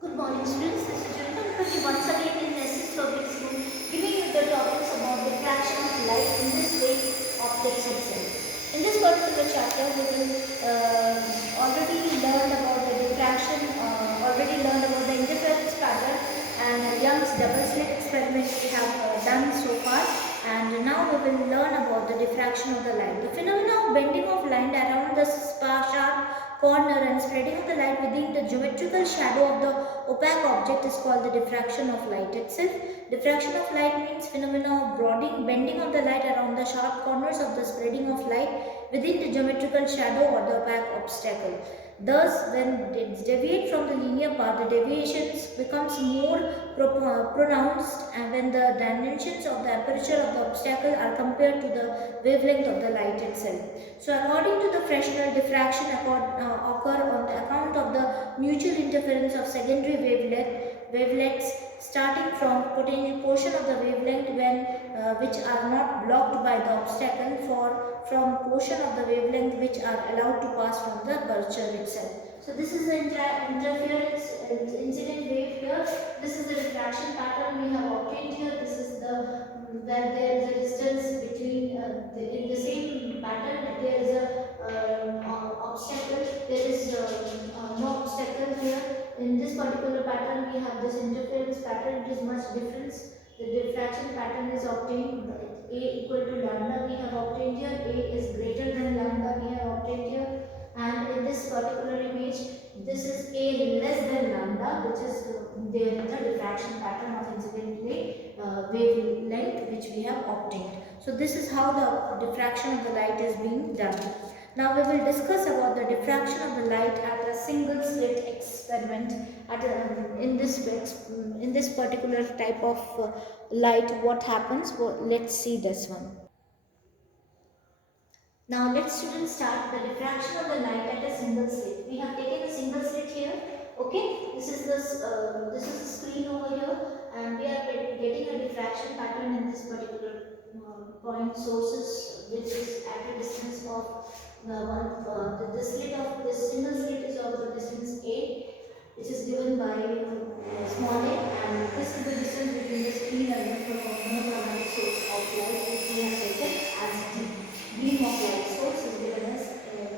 Good morning students, this is Junita Mukherjee once again in Lessons Topic School, giving you the topics about the diffraction of light in this way optics itself. In this particular chapter we will already learned about the interference pattern and Young's double slit experiment we have done so far, and now we will learn about the diffraction of the light. The phenomena of bending of light around the sharp corner and spreading of the light within the geometrical shadow of the opaque object is called the diffraction of light itself. Diffraction of light means phenomena of broadening, bending of the light around the sharp corners of the spreading of light within the geometrical shadow or the opaque obstacle. Thus, when it deviates from the linear path, the deviations becomes more pronounced and when the dimensions of the aperture of the obstacle are compared to the wavelength of the light itself. So according to the Fresnel, diffraction occur on the account of the mutual interference of secondary wavelets starting from potential portion of the wavelength which are not blocked by the obstacle from portion of the wavelength which are allowed to pass from the aperture itself. So this is the interference incident wave here. This is the diffraction pattern we have obtained here. This is the where there is a distance between in the same pattern there is a obstacle. There is no obstacle here. In this particular pattern we have this interference pattern. It is much different. The diffraction pattern is obtained. A equal to lambda we have obtained here. A is greater than lambda we have obtained here. And in this particular image, this is A less than lambda, which is there in the diffraction pattern of incident wavelength which we have obtained. So this is how the diffraction of the light is being done. Now we will discuss about the diffraction of the light at a single slit experiment. In this particular type of light, what happens? Well, let's see this one. Now let's students start the diffraction of the light at a single slit. We have taken a single slit here. Okay, this is the screen over here, and we are getting a diffraction pattern in this particular point sources, which is at a distance of the slit of this single slit is of the distance A, which is given by small a, and this is the distance between the screen and the monochromatic source of light which we have taken as D. Beam of light source is given as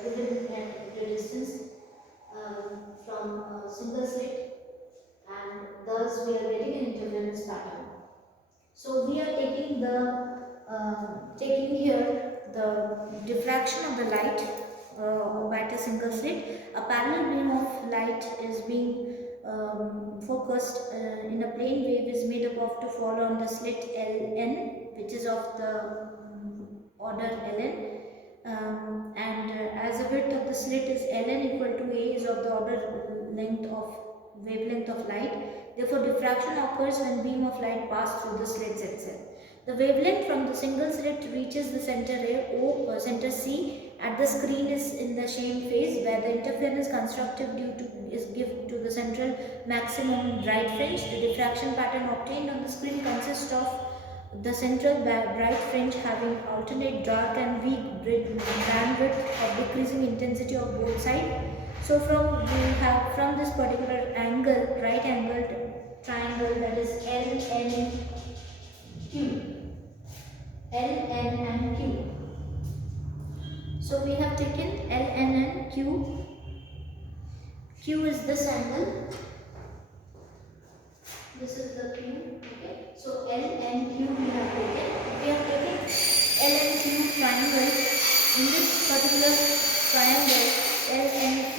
given at the distance from single slit, and thus we are getting an interference pattern. So we are taking here the diffraction of the light at a single slit. A parallel beam of light is being focused in a plane wave is made up of to fall on the slit Ln, which is of the order Ln, and as the width of the slit is Ln equal to A is of the order length of wavelength of light. Therefore, diffraction occurs when beam of light passes through the slits itself. The wavelength from the single slit reaches the center A, O, center C at the screen is in the same phase where the interference constructive is given to the central maximum bright fringe. The diffraction pattern obtained on the screen consists of the central bright fringe having alternate dark and weak bandwidth of decreasing intensity of both sides. So from this particular angle, right angled triangle, that is LNQ, LN and Q. So we have taken LN and Q. Q is this angle. This is the Q. Okay. So L and Q we have taken. We have taken L and Q triangle. In this particular triangle, L and Q.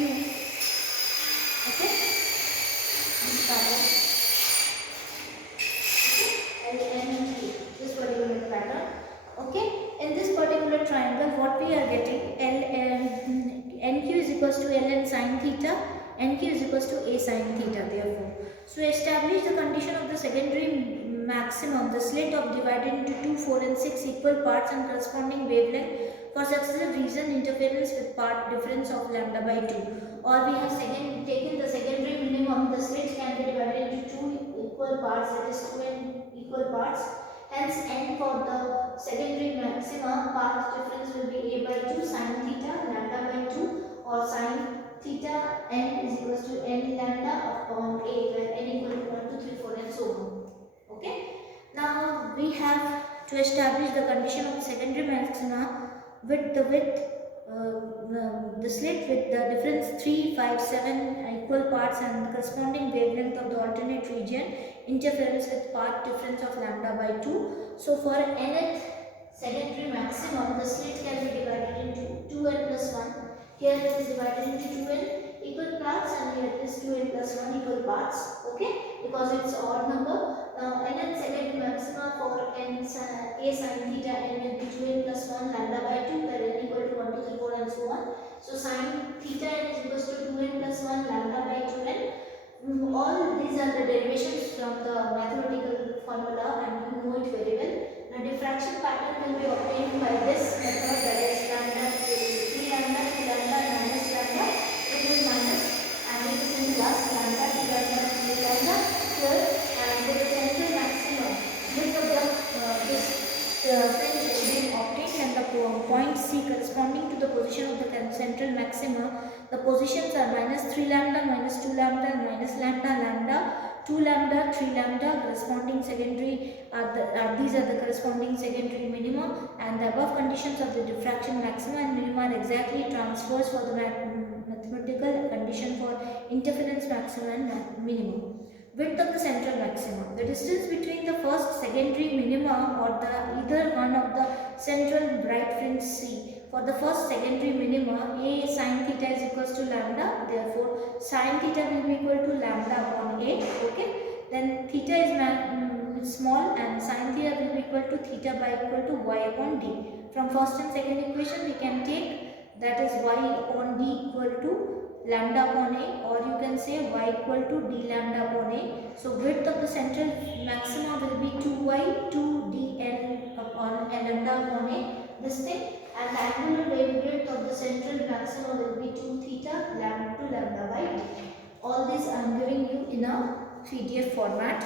Okay. This pattern. Okay. L and Q. This particular pattern. Okay. In this particular triangle, what we are getting, L and NQ is equals to Ln sin theta. NQ is equals to A sin theta, therefore. So establish the condition of the secondary maximum, the slit of divided into 2, 4 and 6 equal parts and corresponding wavelength for successive reason interference with part difference of lambda by 2. Or we have taken the secondary minimum, the slit can be divided into 2 equal parts, that is 2 and equal parts. Hence, n for the secondary maxima path difference will be A by 2 sin theta lambda by 2 or sin theta n is equals to n lambda upon a, where n equal to 1, 2, 3, 4 and so on. Okay. Now we have to establish the condition of secondary maxima with the slit with the difference 3, 5, 7 equal parts and the corresponding wavelength of the alternate region interferes with part difference of lambda by 2. So for nth secondary maximum, the slit can be divided into 2n plus 1. Here it is divided into 2n equal parts and here it is 2n plus 1 equal parts. Okay, because it's odd number. Now nth secondary maxima for n a sin theta n will be 2n plus 1 lambda by 2, where n equal to 1, 2, 3, 4 and so on. So sin theta n is equals to 2n plus 1 lambda by 2n. All these are the derivations from the mathematical formula and you know it very well. Now diffraction pattern will be obtained by this method, that is lambda 3 lambda 2 lambda minus lambda. It is minus and it is in plus lambda 2 lambda 3 lambda here, and with the central maximum width of this fringe is being obtained and the point C corresponding to the position of the central maxima. The positions are minus 3 lambda, minus 2 lambda, minus lambda, lambda, 2 lambda, 3 lambda corresponding secondary these are the corresponding secondary minima, and the above conditions of the diffraction maxima and minima are exactly transfers for the mathematical condition for interference maxima and minimum. Width of the central maxima. The distance between the first secondary minima or the either one of the central bright fringe C. For the first secondary minima, A sin theta is equals to lambda, therefore sin theta will be equal to lambda upon A. Okay. Then theta is small and sin theta will be equal to theta by equal to y upon d. From first and second equation we can take that is y upon d equal to lambda upon a, or you can say y equal to d lambda upon a. So width of the central maxima will be 2y 2dn upon lambda upon a, this thing, and the angular wavelength of the central maxima will be 2 theta lambda to lambda by d. All these I am giving you in a PDF format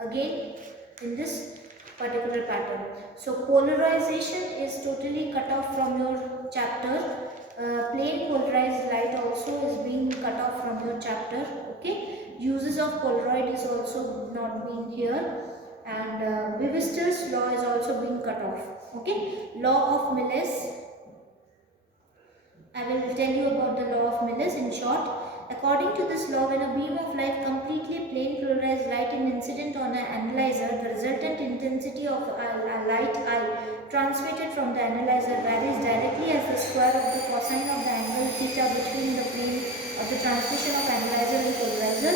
again in this particular pattern. So polarization is totally cut off from your chapter. Plain polarized light also is being cut off from your chapter. Okay, uses of Polaroid is also not being here, and Webster's law is also being cut off. Okay, law of Milles. I will tell you about the law of Milles in short. According to this law, when a beam of light, completely plain polarized light is incident on an analyzer, the resultant intensity of a light I transmitted from the analyzer varies directly as the square of the cosine of the angle theta between the plane of the transmission of analyzer and polarizer.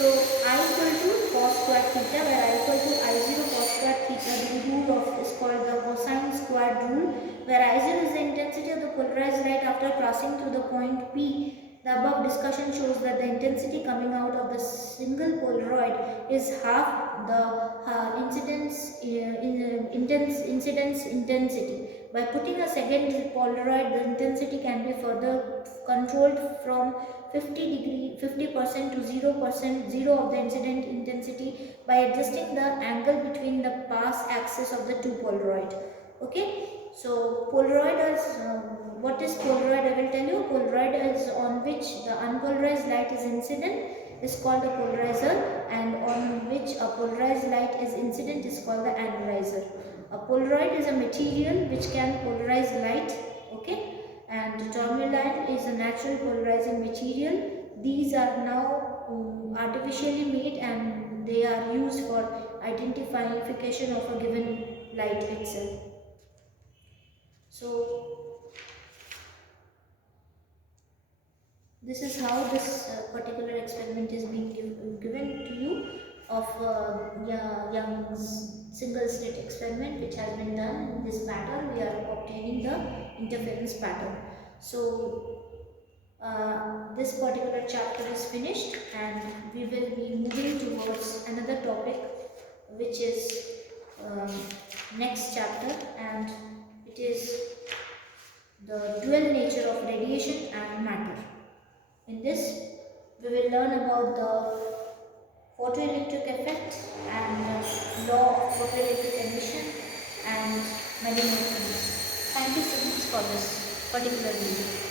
So I equal to cos square theta, where I equal to I0 cos square theta. The rule of is called the cosine squared rule, where I0 is the intensity of the polarized light after passing through the point P. The above discussion shows that the intensity coming out of the single Polaroid is half the incidence intensity. By putting a second Polaroid, the intensity can be further controlled from 50% to 0%, 0 of the incident intensity, by adjusting the angle between the pass axis of the two Polaroid. Okay, so Polaroid is what is Polaroid? I will tell you. Polaroid is on which the unpolarized light is incident is called a polarizer, and on which a polarized light is incident is called the analyzer. A Polaroid is a material which can polarize light. Okay, and tourmaline is a natural polarizing material. These are now artificially made and they are used for identification of a given light itself. So this is how this particular experiment is being given to you of Young's single slit experiment, which has been done in this pattern. We are obtaining the interference pattern. So this particular chapter is finished and we will be moving towards another topic, which is next chapter, and it is the dual nature of radiation and matter. In this, we will learn about the photoelectric effect and law of photoelectric emission and many more things. Thank you so much for this particular video.